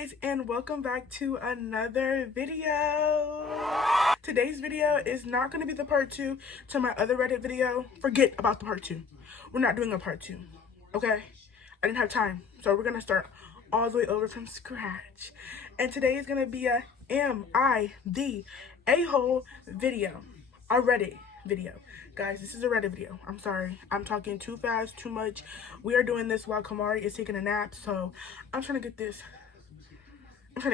guys, and welcome back to another video. Today's video is not going to be the part 2 to my other Reddit video. Forget about the part 2. We're not doing a part 2, okay? I didn't have time, so we're going to start all the way over from scratch. And today is going to be a Am I the A-hole video, a Reddit video. Guys, this is a Reddit video. I'm sorry. I'm talking too fast, too much. We are doing this while Kamari is taking a nap, so I'm trying to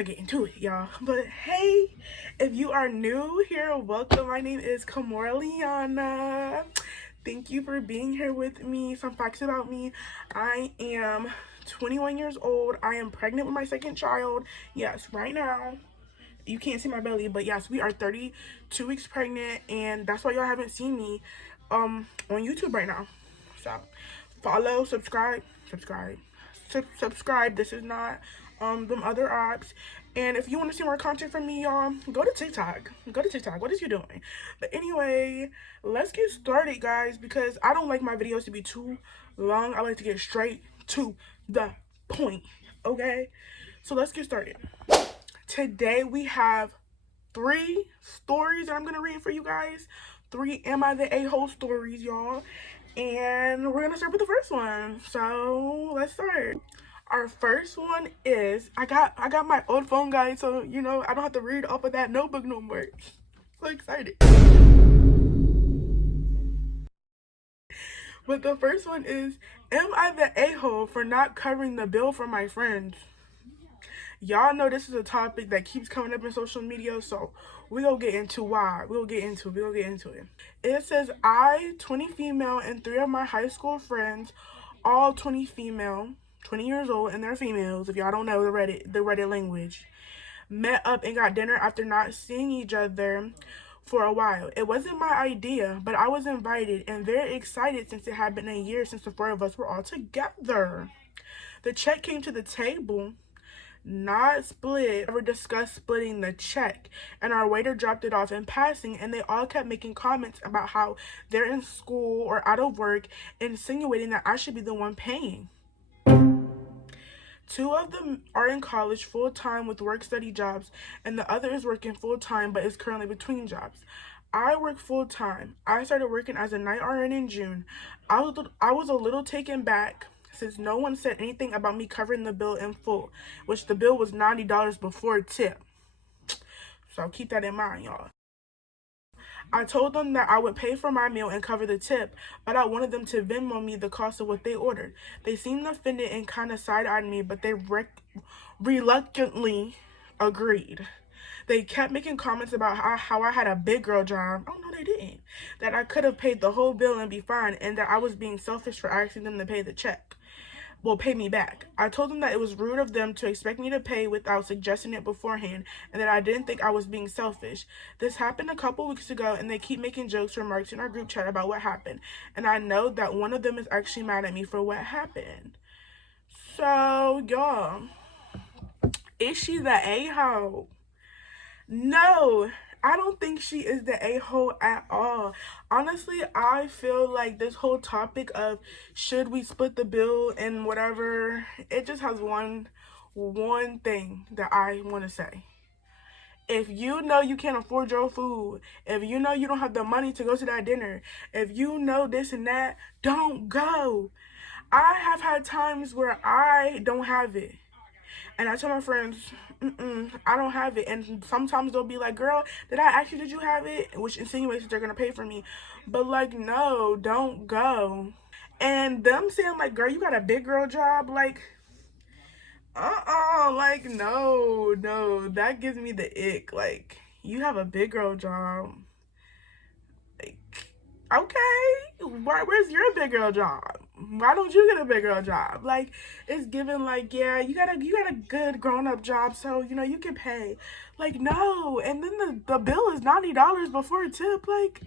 get into it, y'all. But hey, if you are new here, welcome. My name is Kamora Liana. Thank you for being here with me. Some facts about me. I am 21 years old. I am pregnant with my second child. Yes, right now. You can't see my belly, but yes, we are 32 weeks pregnant, and that's why y'all haven't seen me on YouTube right now. So follow, subscribe. This is not them other apps. And if you want to see more content from me, y'all, go to TikTok. What is you doing? But anyway, let's get started, guys, because I don't like my videos to be too long. I like to get straight to the point, okay? So let's get started. Today we have 3 stories that I'm gonna read for you guys. 3 Am I the A-hole stories, y'all. And we're gonna start with the first one. So let's start. Our first one is I got my old phone, guys, so you know I don't have to read off of that notebook no more. So excited. But the first one is, am I the a-hole for not covering the bill for my friends? Y'all know this is a topic that keeps coming up in social media, so we're gonna get into why. We'll get into it. It says, I, 20 female, and 3 of my high school friends, all 20 female, 20 years old, and they're females, if y'all don't know the Reddit language, met up and got dinner after not seeing each other for a while. It wasn't my idea, but I was invited and very excited since it had been a year since the 4 of us were all together. The check came to the table, not split, ever discussed splitting the check, and our waiter dropped it off in passing, and they all kept making comments about how they're in school or out of work, insinuating that I should be the one paying. 2 of them are in college full-time with work-study jobs, and the other is working full-time but is currently between jobs. I work full-time. I started working as a night RN in June. I was a little taken back since no one said anything about me covering the bill in full, which the bill was $90 before tip. So keep that in mind, y'all. I told them that I would pay for my meal and cover the tip, but I wanted them to Venmo me the cost of what they ordered. They seemed offended and kind of side-eyed me, but they reluctantly agreed. They kept making comments about how I had a big girl job. Oh, no, they didn't. That I could have paid the whole bill and be fine, and that I was being selfish for asking them to pay the check. Well, pay me back. I told them that it was rude of them to expect me to pay without suggesting it beforehand, and that I didn't think I was being selfish. This happened a couple weeks ago, and they keep making jokes, remarks in our group chat about what happened, and I know that one of them is actually mad at me for what happened. So, y'all, is she the a-hole? No, I don't think she is the a-hole at all. Honestly, I feel like this whole topic of should we split the bill and whatever, it just has one thing that I want to say. If you know you can't afford your food, if you know you don't have the money to go to that dinner, if you know this and that, don't go. I have had times where I don't have it. And I tell my friends, I don't have it. And sometimes they'll be like, girl, did I ask you, did you have it? Which insinuates that they're going to pay for me. But like, no, don't go. And them saying like, girl, you got a big girl job. Like, like, no, that gives me the ick. Like, you have a big girl job. Like, okay, where's your big girl job? Why don't you get a big girl job? Like, it's given like, yeah, you got a good grown-up job, so you know you can pay. Like, no. And then the bill is $90 before tip. Like,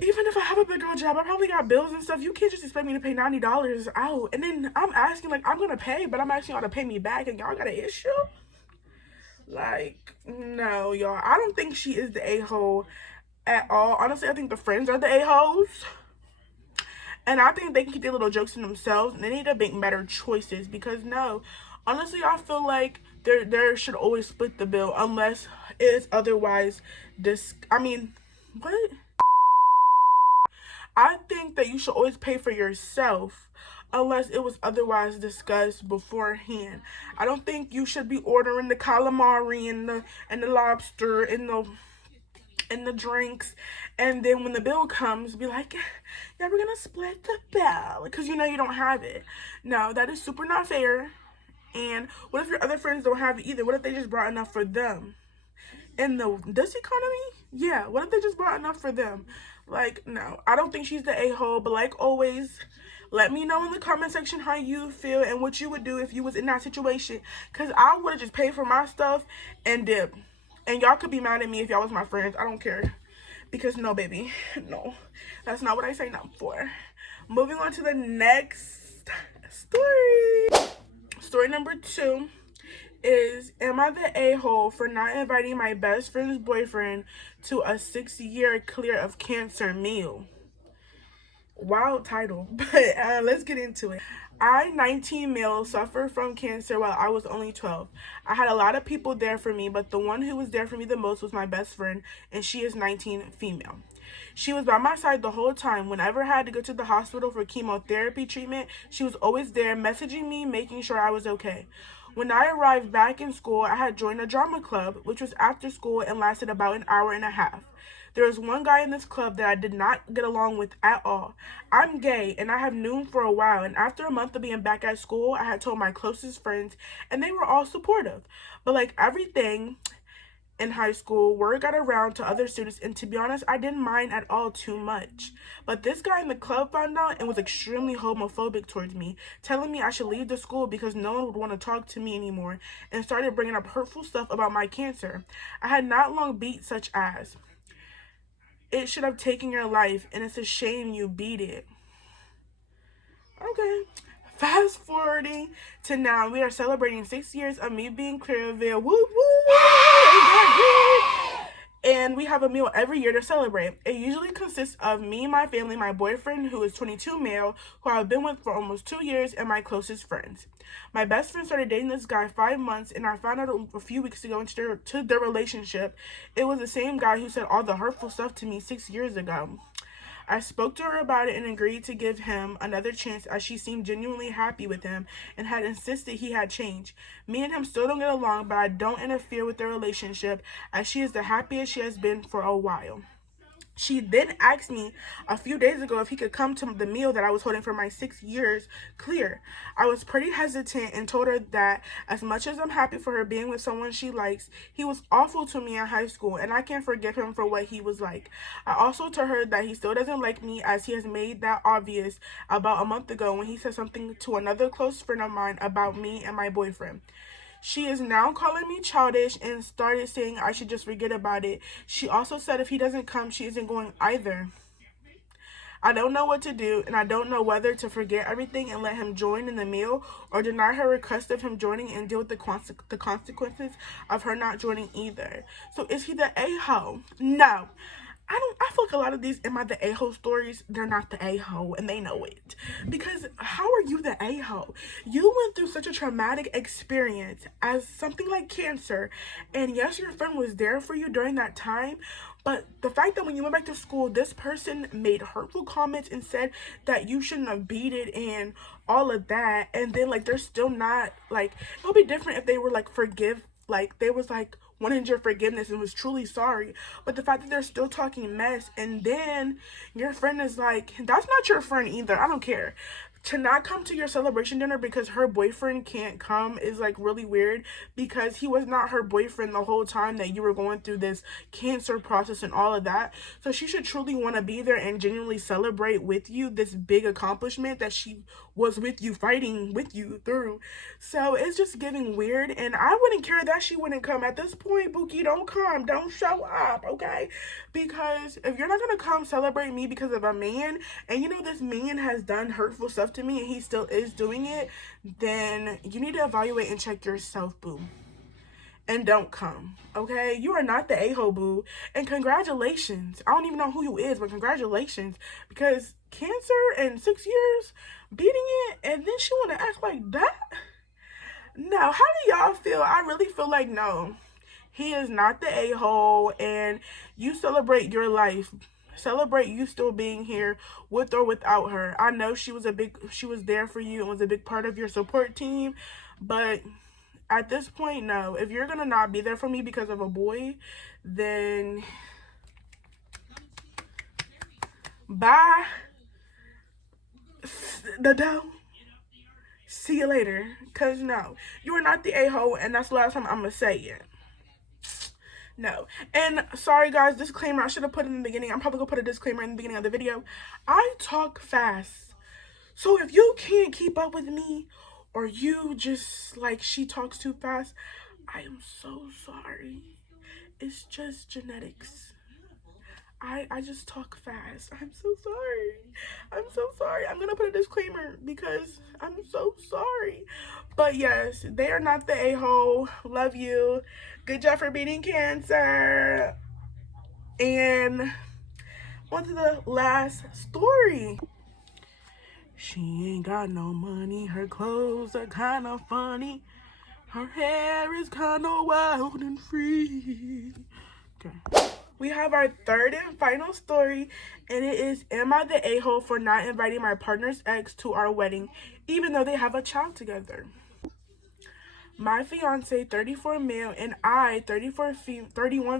even if I have a big girl job, I probably got bills and stuff. You can't just expect me to pay $90 out. And then I'm asking, like, I'm gonna pay, but I'm asking y'all to pay me back, and y'all got an issue? Like, no, y'all. I don't think she is the a-hole at all. Honestly, I think the friends are the a-holes. And I think they can keep their little jokes to themselves, and they need to make better choices, because no, Honestly, I feel like there should always split the bill unless it is otherwise I mean, what? I think that you should always pay for yourself unless it was otherwise discussed beforehand. I don't think you should be ordering the calamari and the lobster and the drinks, and then when the bill comes, be like, yeah, we're gonna split the bill because you know you don't have it. No, that is super not fair. And what if your other friends don't have it either? What if they just brought enough for them? In this economy, yeah, what if they just brought enough for them? Like, no, I don't think she's the a-hole, but like always, let me know in the comment section how you feel and what you would do if you was in that situation, because I would have just paid for my stuff and dip. And y'all could be mad at me if y'all was my friends. I don't care. Because no, baby, no, that's not what I signed up for. Moving on to the next story. Story number 2 is, am I the a-hole for not inviting my best friend's boyfriend to a 6-year clear of cancer meal? Wild title, but let's get into it. I, 19 male, suffered from cancer while I was only 12. I had a lot of people there for me, but the one who was there for me the most was my best friend, and she is 19, female. She was by my side the whole time. Whenever I had to go to the hospital for chemotherapy treatment, she was always there, messaging me, making sure I was okay. When I arrived back in school, I had joined a drama club, which was after school and lasted about an hour and a half. There was one guy in this club that I did not get along with at all. I'm gay, and I have known for a while, and after a month of being back at school, I had told my closest friends, and they were all supportive. But like everything in high school, word got around to other students, and to be honest, I didn't mind at all too much. But this guy in the club found out and was extremely homophobic towards me, telling me I should leave the school because no one would want to talk to me anymore, and started bringing up hurtful stuff about my cancer. I had not long beat such as, it should have taken your life, and it's a shame you beat it. Okay. Fast forwarding to now, we are celebrating 6 years of me being clear of it. Woo woo! And we have a meal every year to celebrate. It usually consists of me, my family, my boyfriend, who is 22 male, who I've been with for almost 2 years, and my closest friends. My best friend started dating this guy 5 months, and I found out a few weeks ago into their relationship. It was the same guy who said all the hurtful stuff to me 6 years ago. I spoke to her about it and agreed to give him another chance, as she seemed genuinely happy with him and had insisted he had changed. Me and him still don't get along, but I don't interfere with their relationship, as she is the happiest she has been for a while. She then asked me a few days ago if he could come to the meal that I was holding for my 6 years clear. I was pretty hesitant and told her that as much as I'm happy for her being with someone she likes, he was awful to me in high school, and I can't forgive him for what he was like. I also told her that he still doesn't like me, as he has made that obvious about a month ago when he said something to another close friend of mine about me and my boyfriend. She is now calling me childish and started saying I should just forget about it. She also said if he doesn't come, she isn't going either. I don't know what to do, and I don't know whether to forget everything and let him join in the meal, or deny her request of him joining and deal with the consequences of her not joining either. So is he the a-hole? No. I feel like a lot of these Am I the A-hole stories, they're not the a-hole, and they know it. Because how are you the a-hole? You went through such a traumatic experience as something like cancer, and yes, your friend was there for you during that time, but the fact that when you went back to school, this person made hurtful comments and said that you shouldn't have beat it and all of that, and then like they're still not, like, it would be different if they were like they was like wanted your forgiveness and was truly sorry. But the fact that they're still talking mess, and then your friend is like, that's not your friend either. I don't care. To not come to your celebration dinner because her boyfriend can't come is like really weird, because he was not her boyfriend the whole time that you were going through this cancer process and all of that. So she should truly want to be there and genuinely celebrate with you this big accomplishment that she was with you, fighting with you through. So it's just getting weird, and I wouldn't care that she wouldn't come. At this point, Bookie, don't come, don't show up, okay? Because if you're not gonna come celebrate me because of a man, and you know this man has done hurtful stuff to me and he still is doing it, then you need to evaluate and check yourself, boo. And don't come, okay? You are not the a-hole, boo. And congratulations. I don't even know who you is, but congratulations. Because cancer in 6 years, beating it, and then she want to act like that? No, how do y'all feel? I really feel like no. He is not the a-hole, and you celebrate your life. Celebrate you still being here with or without her. I know she was there for you and was a big part of your support team, but at this point, no. If you're gonna not be there for me because of a boy, then bye. The dough. See you later. Cause no, you are not the a-hole, and that's the last time I'm gonna say it. No. And sorry guys, disclaimer, I should have put it in the beginning. I'm probably gonna put a disclaimer in the beginning of the video. I talk fast. So if you can't keep up with me, or you just like she talks too fast, I am so sorry. It's just genetics. I just talk fast. I'm so sorry. I'm so sorry. I'm gonna put a disclaimer because I'm so sorry. But yes, they are not the a-hole. Love you. Good job for beating cancer. And on to the last story. She ain't got no money. Her clothes are kind of funny. Her hair is kind of wild and free. Okay. We have our third and final story, and it is, am I the a-hole for not inviting my partner's ex to our wedding, even though they have a child together? My fiance, 34 male, and I, 31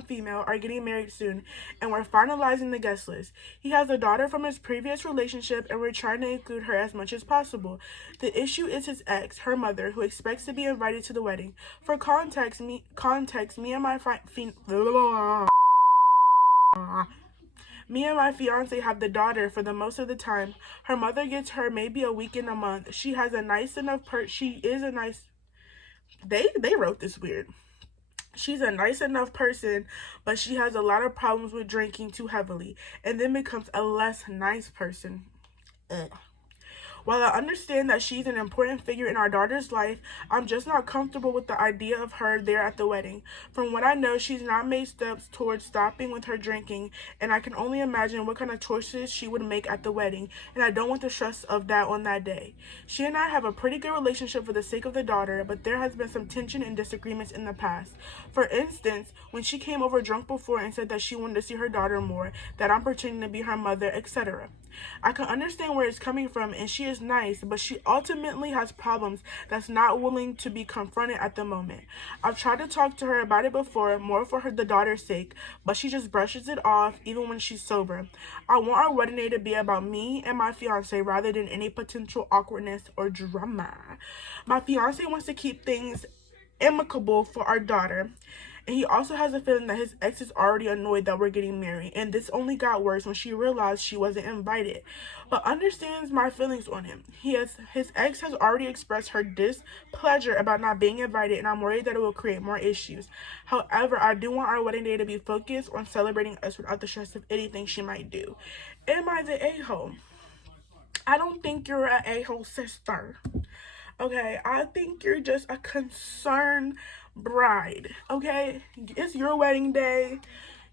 female, are getting married soon, and we're finalizing the guest list. He has a daughter from his previous relationship, and we're trying to include her as much as possible. The issue is his ex, her mother, who expects to be invited to the wedding. For context, me and my Me and my fiance have the daughter for the most of the time. Her mother gets her maybe a week in a month. She has a nice enough they wrote this weird. She's a nice enough person, but she has a lot of problems with drinking too heavily and then becomes a less nice person. Ugh. While I understand that she's an important figure in our daughter's life, I'm just not comfortable with the idea of her there at the wedding. From what I know, she's not made steps towards stopping with her drinking, and I can only imagine what kind of choices she would make at the wedding, and I don't want the stress of that on that day. She and I have a pretty good relationship for the sake of the daughter, but there has been some tension and disagreements in the past. For instance, when she came over drunk before and said that she wanted to see her daughter more, that I'm pretending to be her mother, etc. I can understand where it's coming from, and she is nice, but she ultimately has problems that's not willing to be confronted at the moment. I've tried to talk to her about it before, more for the daughter's sake, but she just brushes it off even when she's sober. I want our wedding day to be about me and my fiance rather than any potential awkwardness or drama. My fiance wants to keep things amicable for our daughter, and he also has a feeling that his ex is already annoyed that we're getting married, and this only got worse when she realized she wasn't invited, but understands my feelings on him. His ex has already expressed her displeasure about not being invited, and I'm worried that it will create more issues. However, I do want our wedding day to be focused on celebrating us without the stress of anything she might do. Am I the a-hole? I don't think you're an a-hole, sister. Okay, I think you're just a concerned bride. Okay, it's your wedding day.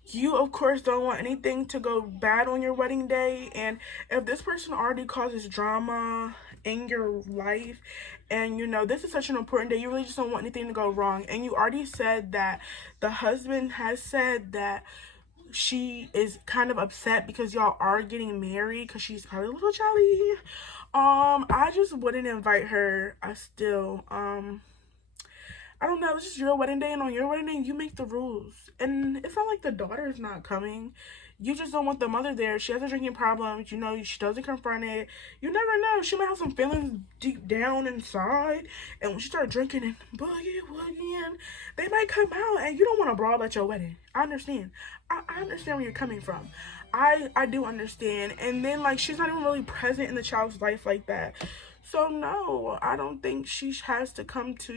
You of course don't want anything to go bad on your wedding day, and if this person already causes drama in your life, and you know this is such an important day, you really just don't want anything to go wrong, and you already said that the husband has said that she is kind of upset because y'all are getting married because she's probably a little jelly. I just wouldn't invite her. I don't know, it's just your wedding day, and on your wedding day, you make the rules. And it's not like the daughter is not coming. You just don't want the mother there. She has a drinking problem. You know, she doesn't confront it. You never know. She might have some feelings deep down inside. And when she starts drinking and boogie, they might come out. And you don't want to brawl at your wedding. I understand. I understand where you're coming from. I do understand. And then, like, she's not even really present in the child's life like that. So no, I don't think she has to come to to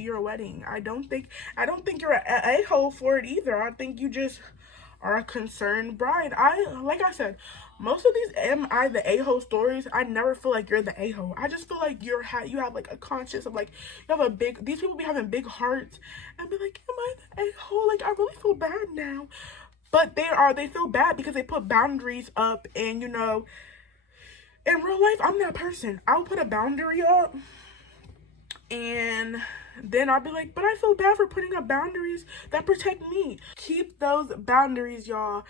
your wedding. I don't think you're an a-hole for it either. I think you just are a concerned bride. Like I said, most of these am I the a-hole stories, I never feel like you're the a-hole. I just feel like you have like a conscience of like, you have these people be having big hearts and be like, am I the a-hole? Like, I really feel bad now. But they feel bad because they put boundaries up, and you know, in real life, I'm that person. I'll put a boundary up, And then I'll be like, but I feel bad for putting up boundaries that protect me. Keep those boundaries, y'all.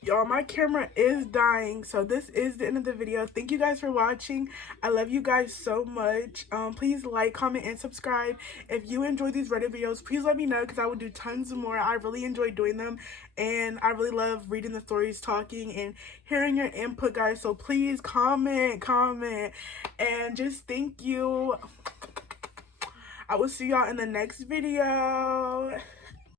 Y'all, my camera is dying, so this is the end of the video. Thank you guys for watching. I love you guys so much. Please like, comment, and subscribe. If you enjoy these Reddit videos, please let me know, because I will do tons more. I really enjoy doing them, and I really love reading the stories, talking, and hearing your input, guys. So please comment, and just thank you. I will see y'all in the next video.